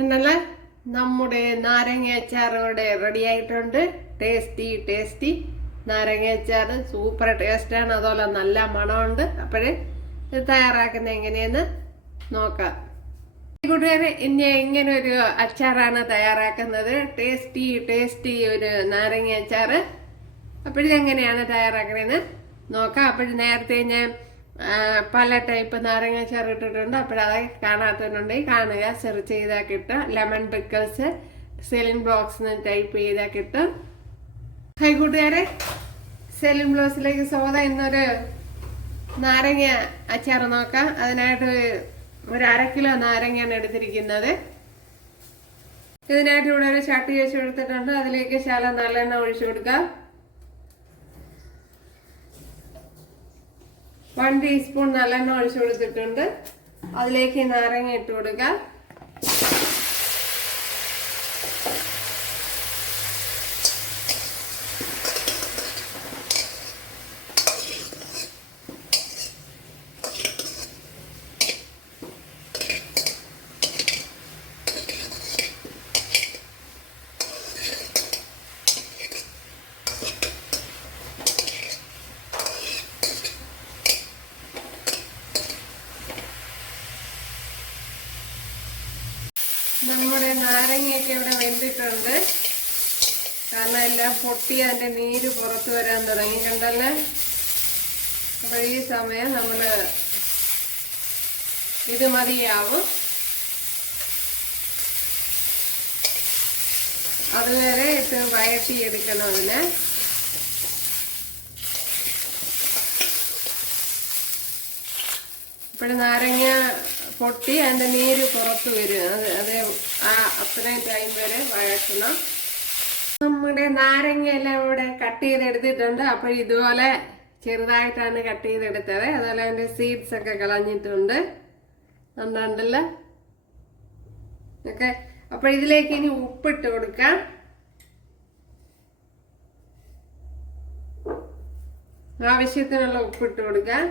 എന്നല്ല നമ്മുടെ നാരങ്ങ അച്ചാർ ഇവിടെ റെഡി ആയിട്ടുണ്ട്. ടേസ്റ്റി ടേസ്റ്റി നാരങ്ങ അച്ചാർ സൂപ്പർ ടേസ്റ്റാണ് അതുപോലെ നല്ല മണമുണ്ട്. അപ്പോഴേ ഇത് തയ്യാറാക്കുന്നത് എങ്ങനെയെന്ന് നോക്കാം. കൂട്ടുകാരെ ഇനി ഇങ്ങനെ ഒരു അച്ചാറാണ് തയ്യാറാക്കുന്നത്. ടേസ്റ്റി ടേസ്റ്റി ഒരു നാരങ്ങ അച്ചാർ അപ്പോഴിതെങ്ങനെയാണ് തയ്യാറാക്കണതെന്ന് നോക്കാം. അപ്പോഴും നേരത്തെ ഞാൻ പല ടൈപ്പ് നാരങ്ങ അച്ചാർ ഇട്ടിട്ടുണ്ട്. അപ്പോഴത് കാണാത്തവരുണ്ടെങ്കിൽ കാണുക. സെർച്ച് ചെയ്താൽ കിട്ടും. Lemon pickles Celine blogs type ചെയ്താൽ കിട്ടും. ഹൈ കൂട്ടുകാരെ സെലിൻ ബ്ലോക്സിലേക്ക് സോദ എന്നൊരു നാരങ്ങ അച്ചാർ നോക്കാം. അതിനായിട്ട് ഒരു അര കിലോ നാരങ്ങയാണ് എടുത്തിരിക്കുന്നത്. ഇതിനായിട്ട് ഇവിടെ ഒരു ചട്ടി വെച്ച് കൊടുത്തിട്ടുണ്ട്. അതിലേക്ക് ശാല നല്ലെണ്ണ ഒഴിച്ചു കൊടുക്കാം. വൺ ടീസ്പൂൺ നല്ലെണ്ണ ഒഴിച്ചു കൊടുത്തിട്ടുണ്ട്. അതിലേക്ക് നാരങ്ങ ഇട്ട് കൊടുക്കാം. നമ്മുടെ നാരങ്ങയൊക്കെ ഇവിടെ വെന്തിട്ടുണ്ട്. കാരണം എല്ലാം പൊട്ടി അതിന്റെ നീര് പുറത്തു വരാൻ തുടങ്ങി. കണ്ടല്ലേ? അപ്പോൾ ഈ സമയം നമ്മൾ ഇത് മതിയാവും. അതുവരെ ഇത് വയറ്റി എടുക്കണം അതിന്. ഇപ്പോഴും നാരങ്ങ പൊട്ടി അതിന്റെ നീര് പുറത്ത് വരും. അത് അതേ ആ അത്രയും ടൈം വരെ വഴക്കണം നമ്മുടെ നാരങ്ങ എല്ലാം ഇവിടെ കട്ട് ചെയ്തെടുത്തിട്ടുണ്ട്. അപ്പോൾ ഇതുപോലെ ചെറുതായിട്ടാണ് കട്ട് ചെയ്തെടുത്തത്. അതുപോലെ അതിന്റെ സീഡ്സ് ഒക്കെ കളഞ്ഞിട്ടുണ്ട്. ഉണ്ടല്ലോ ഓക്കെ. അപ്പോൾ ഇതിലേക്ക് ഇനി ഉപ്പിട്ട് കൊടുക്കാം. ആവശ്യത്തിനുള്ള ഉപ്പിട്ട് കൊടുക്കാം.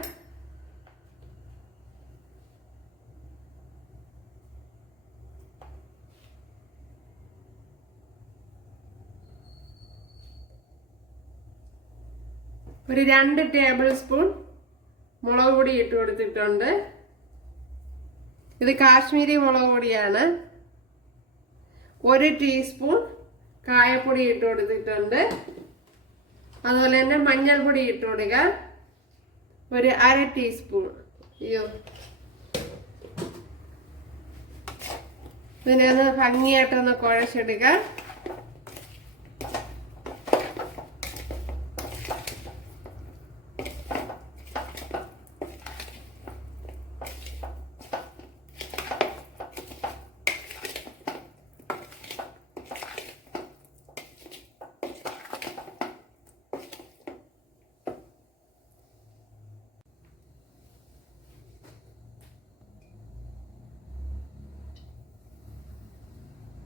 ഒരു രണ്ട് ടേബിൾ സ്പൂൺ മുളക് പൊടി ഇട്ട് കൊടുത്തിട്ടുണ്ട്. ഇത് കാശ്മീരി മുളക് പൊടിയാണ്. ഒരു ടീസ്പൂൺ കായപ്പൊടി ഇട്ട് കൊടുത്തിട്ടുണ്ട്. അതുപോലെ തന്നെ മഞ്ഞൾപ്പൊടി ഇട്ട് കൊടുക്കുക ഒരു അര ടീസ്പൂൺ. അയ്യോ. ഇതിനെ ഒന്ന് ഭംഗിയായിട്ടൊന്ന് കുഴച്ചെടുക്കുക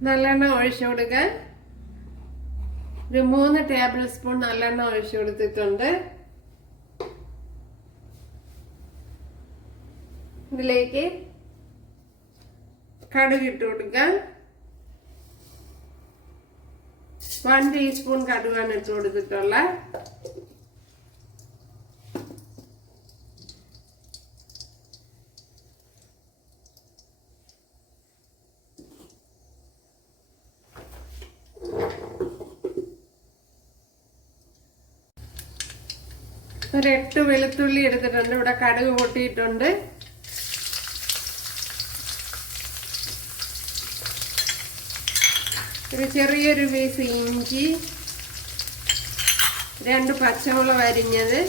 നല്ലെണ്ണ ഒഴിച്ചു കൊടുക്കാൻ ഒരു മൂന്ന് ടേബിൾ സ്പൂൺ നല്ലെണ്ണ ഒഴിച്ചു കൊടുത്തിട്ടുണ്ട്. ഇതിലേക്ക് കടുക് ഇട്ട് കൊടുക്കുക വൺ ടീസ്പൂൺ കടുകാണ് ഇട്ട് കൊടുത്തിട്ടുള്ള ഒരു എട്ട് വെളുത്തുള്ളി എടുത്തിട്ടുണ്ട്. ഇവിടെ കടുക് പൊട്ടിയിട്ടുണ്ട് ഒരു ചെറിയൊരു പീസ് ഇഞ്ചി രണ്ട് പച്ചമുളക് അരിഞ്ഞത്.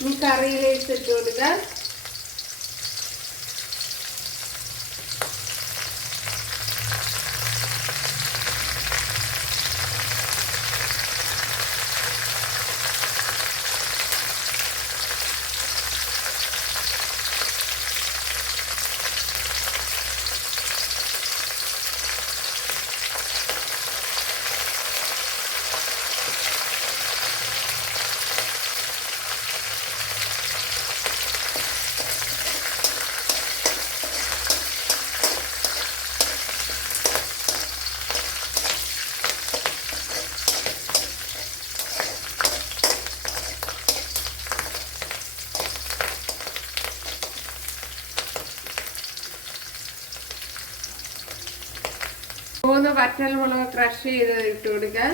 ഈ കറിയിലേക്ക് ഇട്ട് കൊടുക്കാം മൂന്ന് വറ്റൽമുളക് ക്രഷ് ചെയ്ത് ഇട്ട് കൊടുക്കുക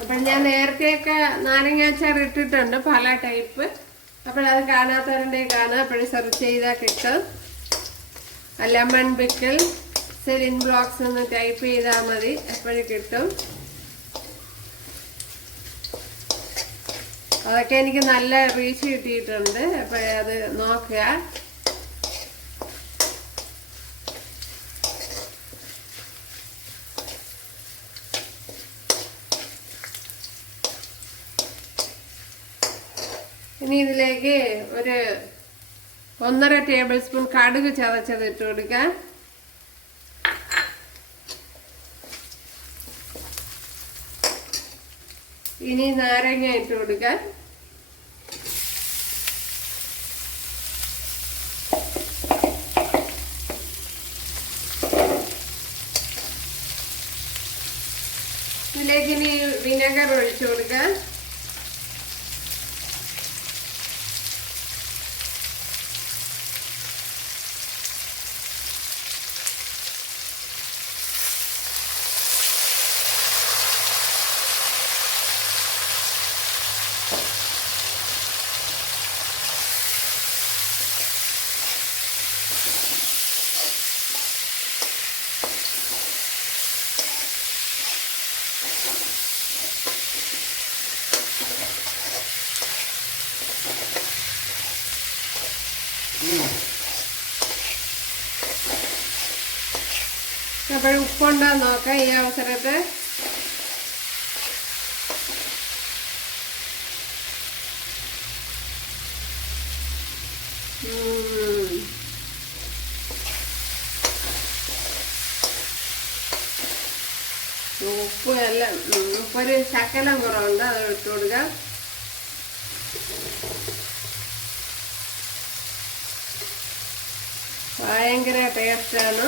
അപ്പം ഞാൻ നേരത്തെയൊക്കെ നാരങ്ങാച്ചാർ ഇട്ടിട്ടുണ്ട് പല ടൈപ്പ്. അപ്പോഴത് കാണാത്തവരുടെ കാണാം അപ്പോഴും സെർച്ച് ചെയ്താൽ കിട്ടും. ലെമൺ പിക്കിൾ സെലിൻ ബ്ലോക്സ് എന്ന് ടൈപ്പ് ചെയ്താൽ മതി എപ്പോഴും കിട്ടും. അതൊക്കെ എനിക്ക് നല്ല റീച്ച് കിട്ടിയിട്ടുണ്ട്. അപ്പോൾ അത് നോക്കുക. ഇനി ഇതിലേക്ക് ഒരു ഒന്നര ടേബിൾ സ്പൂൺ കടുക് ചതച്ചത് ഇട്ട് കൊടുക്കാം. ഇനി നാരങ്ങ ഇട്ട് കൊടുക്കാൻ. ഇതിലേക്ക് ഇനി വിനെഗർ ഒഴിച്ചു കൊടുക്കാം. അപ്പോൾ ഉപ്പുണ്ടോ നോക്കാം ഈ അവസരത്ത് ഉപ്പ് എല്ലാം ഉപ്പൊരു ശക്കലം കുറവുണ്ട് അത് ഇട്ട് കൊടുക്കാം. ഭയങ്കര ടേസ്റ്റാണ്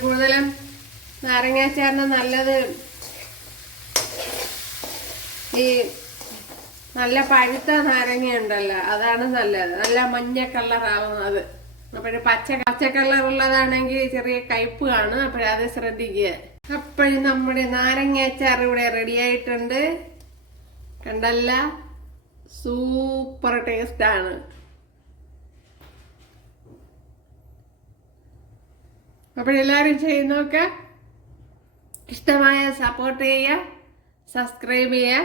കൂടുതലും നാരങ്ങാച്ചാറിന് നല്ലത് ഈ നല്ല പഴുത്ത നാരങ്ങ ഉണ്ടല്ലോ അതാണ് നല്ലത്. നല്ല മഞ്ഞ കളറാവുന്നത്. അപ്പോഴും പച്ച പച്ച കളറുള്ളതാണെങ്കിൽ ചെറിയ കയ്പ് കാണും അപ്പോഴത് ശ്രദ്ധിക്കുക. അപ്പോഴും നമ്മുടെ നാരങ്ങ അച്ചാർ ഇവിടെ റെഡി ആയിട്ടുണ്ട്. കണ്ടല്ല? സൂപ്പർ ടേസ്റ്റ് ആണ് അപ്പോഴെല്ലാവരും ചെയ്ത് നോക്കുക ഇഷ്ടമായ സപ്പോർട്ട് ചെയ്യുക സബ്സ്ക്രൈബ് ചെയ്യുക.